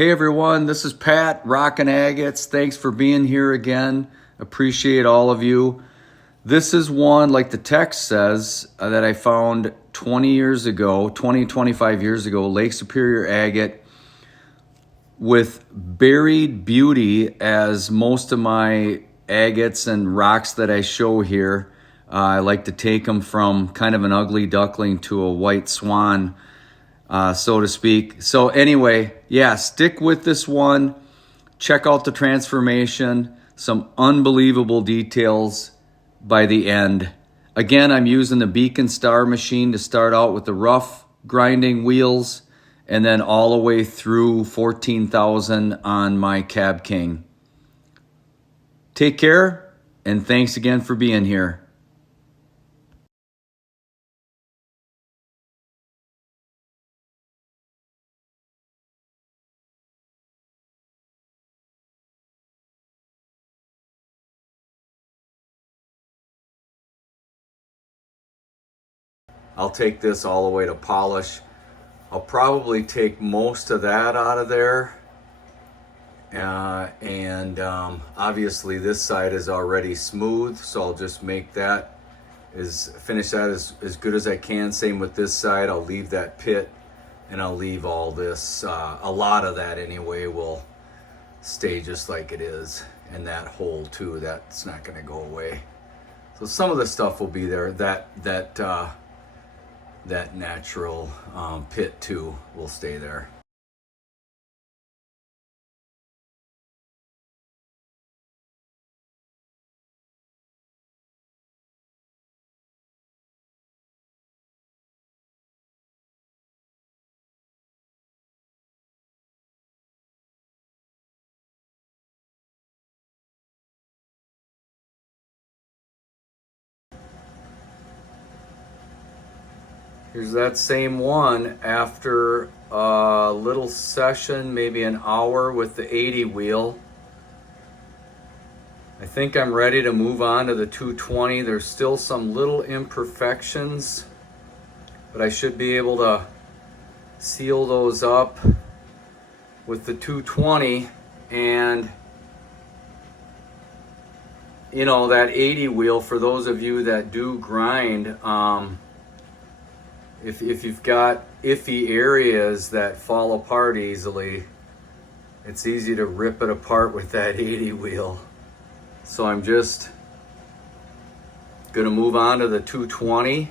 Hey everyone, this is Pat, rockin' Agates. Thanks for being here again. Appreciate all of you. This is one, like the text says, that I found 25 years ago, Lake Superior Agate, with buried beauty, as most of my agates and rocks that I show here. I like to take them from kind of an ugly duckling to a white swan, so to speak. So anyway, yeah, stick with this one. Check out the transformation. Some unbelievable details by the end. Again, I'm using the Beacon Star machine to start out with the rough grinding wheels, and then all the way through 14,000 on my Cab King. Take care, and thanks again for being here. I'll take this all the way to polish. I'll probably take most of that out of there. Obviously this side is already smooth, so I'll just make that, finish that as good as I can. Same with this side. I'll leave that pit, and I'll leave all this, a lot of that anyway will stay just like it is. And that hole too, that's not gonna go away. So some of the stuff will be there. That natural pit too will stay there. Here's that same one after a little session, maybe an hour with the 80 wheel. I think I'm ready to move on to the 220. There's still some little imperfections, but I should be able to seal those up with the 220. And you know, that 80 wheel, for those of you that do grind, if you've got iffy areas that fall apart easily, it's easy to rip it apart with that 80 wheel. So I'm just gonna move on to the 220,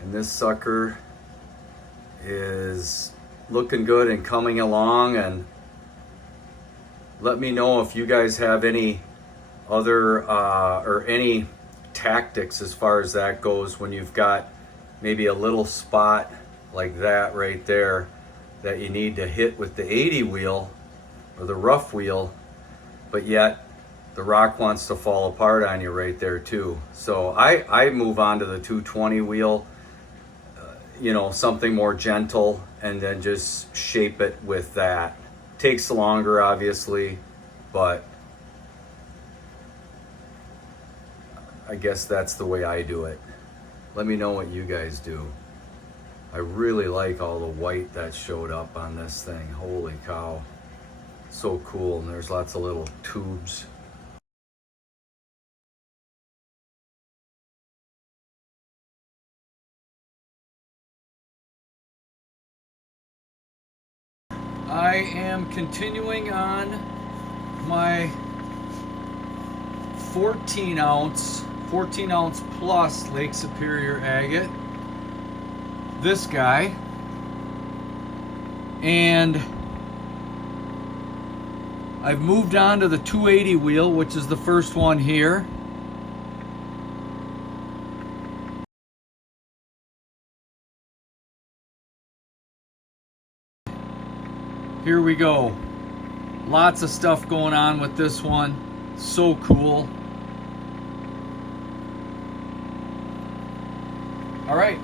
and this sucker is looking good and coming along. And let me know if you guys have any other or any tactics as far as that goes, when you've got maybe a little spot like that right there that you need to hit with the 80 wheel or the rough wheel, but yet the rock wants to fall apart on you right there too. So I move on to the 220 wheel, you know, something more gentle, and then just shape it with that. Takes longer obviously, but I guess that's the way I do it. Let me know what you guys do. I really like all the white that showed up on this thing. Holy cow. So cool. And there's lots of little tubes. I am continuing on my 14 ounce plus Lake Superior Agate, this guy, and I've moved on to the 280 wheel, which is the first one here. Here we go. Lots of stuff going on with this one. So cool. All right.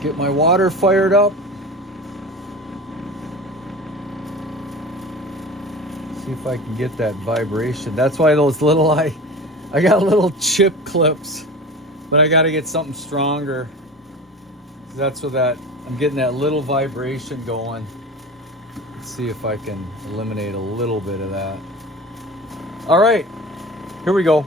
Get my water fired up. See if I can get that vibration. That's why those little, I got little chip clips, but I got to get something stronger. That's what that, I'm getting that little vibration going. Let's see if I can eliminate a little bit of that. All right, here we go.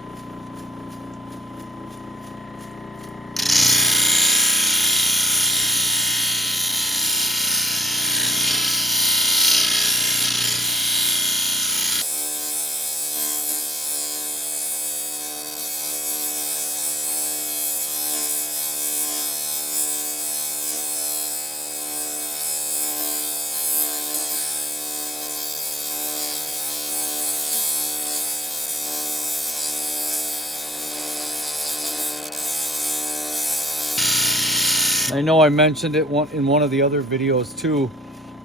I know I mentioned it in one of the other videos too.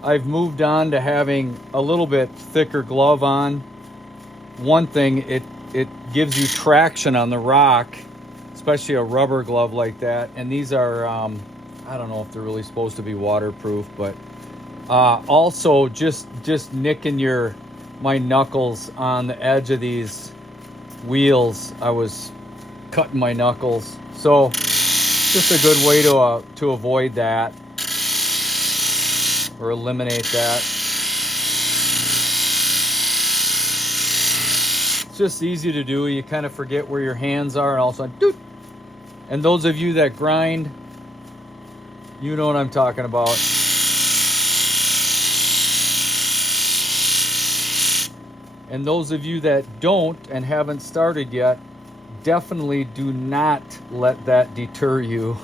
I've moved on to having a little bit thicker glove on. One thing, it gives you traction on the rock, especially a rubber glove like that. And these are, I don't know if they're really supposed to be waterproof, but also just nicking my knuckles on the edge of these wheels. I was cutting my knuckles, so just a good way to avoid that or eliminate that. It's just easy to do. You kind of forget where your hands are, and all of a sudden, doot. And those of you that grind, you know what I'm talking about. And those of you that don't and haven't started yet, definitely do not let that deter you.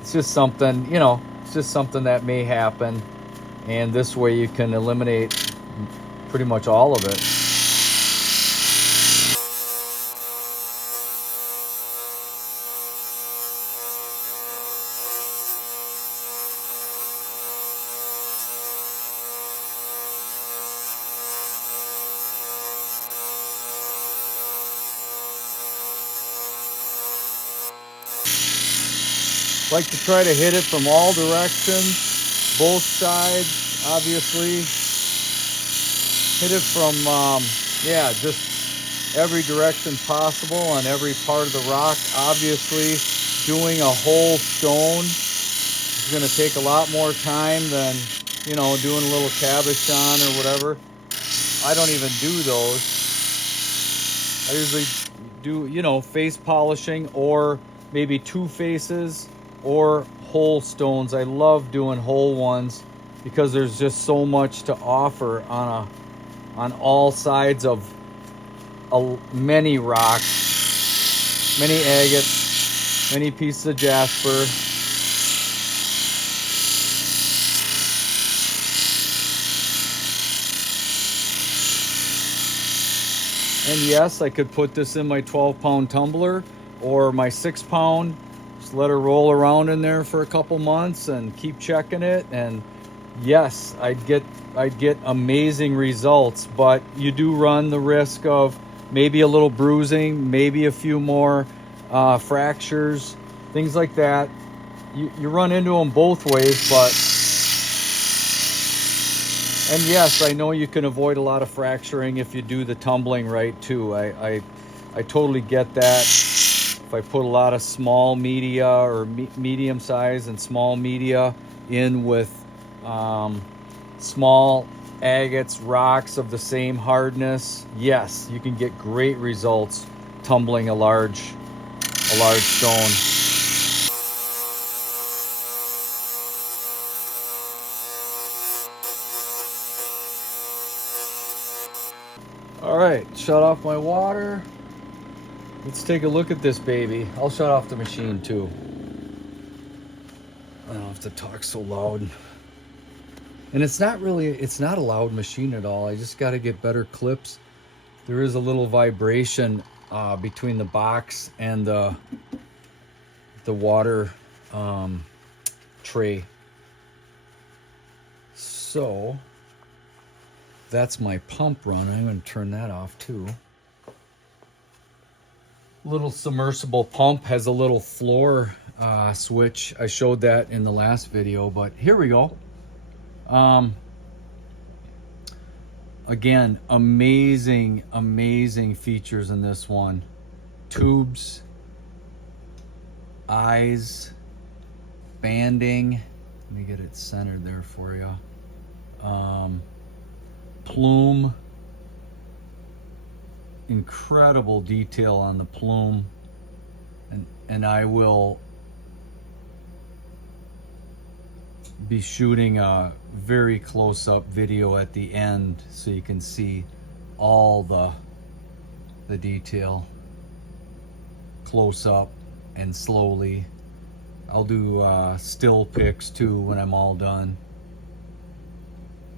It's just something, you know, it's just something that may happen. And this way you can eliminate pretty much all of it. Like to try to hit it from all directions, both sides, obviously. Hit it from, yeah, just every direction possible on every part of the rock. Obviously, doing a whole stone is going to take a lot more time than, you know, doing a little cabochon or whatever. I don't even do those. I usually do, you know, face polishing or maybe two faces or whole stones. I love doing whole ones because there's just so much to offer on all sides of many rocks, many agates, many pieces of jasper. And yes, I could put this in my 12-pound tumbler or my 6-pound. Just let her roll around in there for a couple months and keep checking it. And yes, I'd get amazing results. But you do run the risk of maybe a little bruising, maybe a few more fractures, things like that. You run into them both ways, but. And yes, I know you can avoid a lot of fracturing if you do the tumbling right too. I totally get that. If I put a lot of small media or medium size and small media in with small agates, rocks of the same hardness, yes, you can get great results tumbling a large stone. All right, shut off my water. Let's take a look at this baby. I'll shut off the machine too. I don't have to talk so loud. And it's not a loud machine at all. I just got to get better clips. There is a little vibration between the box and the water tray. So that's my pump run. I'm going to turn that off too. Little submersible pump has a little floor switch. I showed that in the last video, but here we go. Again, amazing features in this one. Tubes, eyes, banding. Let me get it centered there for you. Plume. Incredible detail on the plume. And I will be shooting a very close-up video at the end so you can see all the detail close up and slowly. I'll do still pics too when I'm all done.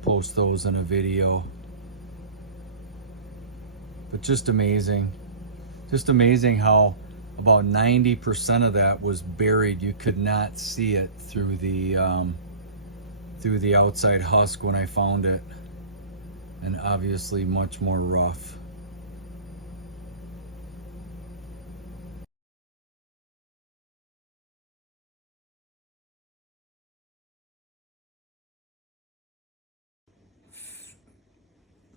Post those in a video. But just amazing how about 90% of that was buried. You could not see it through the outside husk when I found it, and obviously much more rough.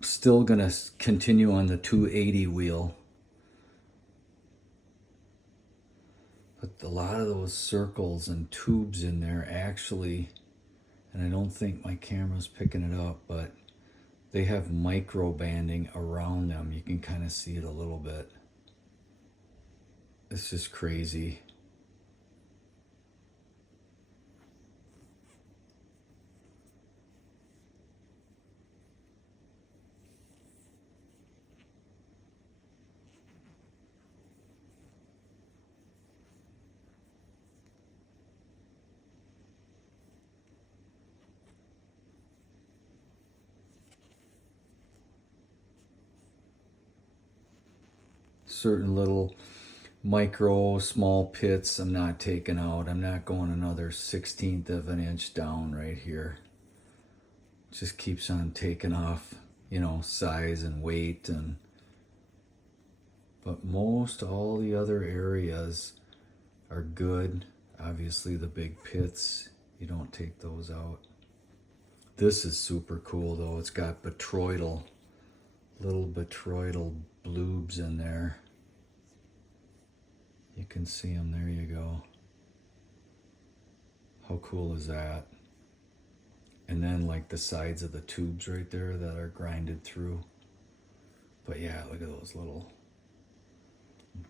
Still gonna continue on the 280 wheel. But a lot of those circles and tubes in there actually, and I don't think my camera's picking it up, but they have micro banding around them. You can kind of see it a little bit. It's just crazy. Certain little micro small pits I'm not taking out. I'm not going another 1/16 of an inch down right here. Just keeps on taking off, you know, size and weight, but most all the other areas are good. Obviously the big pits, you don't take those out. This is super cool though. It's got botryoidal, little botryoidal bloobs in there. You can see them, there you go. How cool is that? And then like the sides of the tubes right there that are grinded through. But yeah, look at those little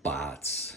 bots.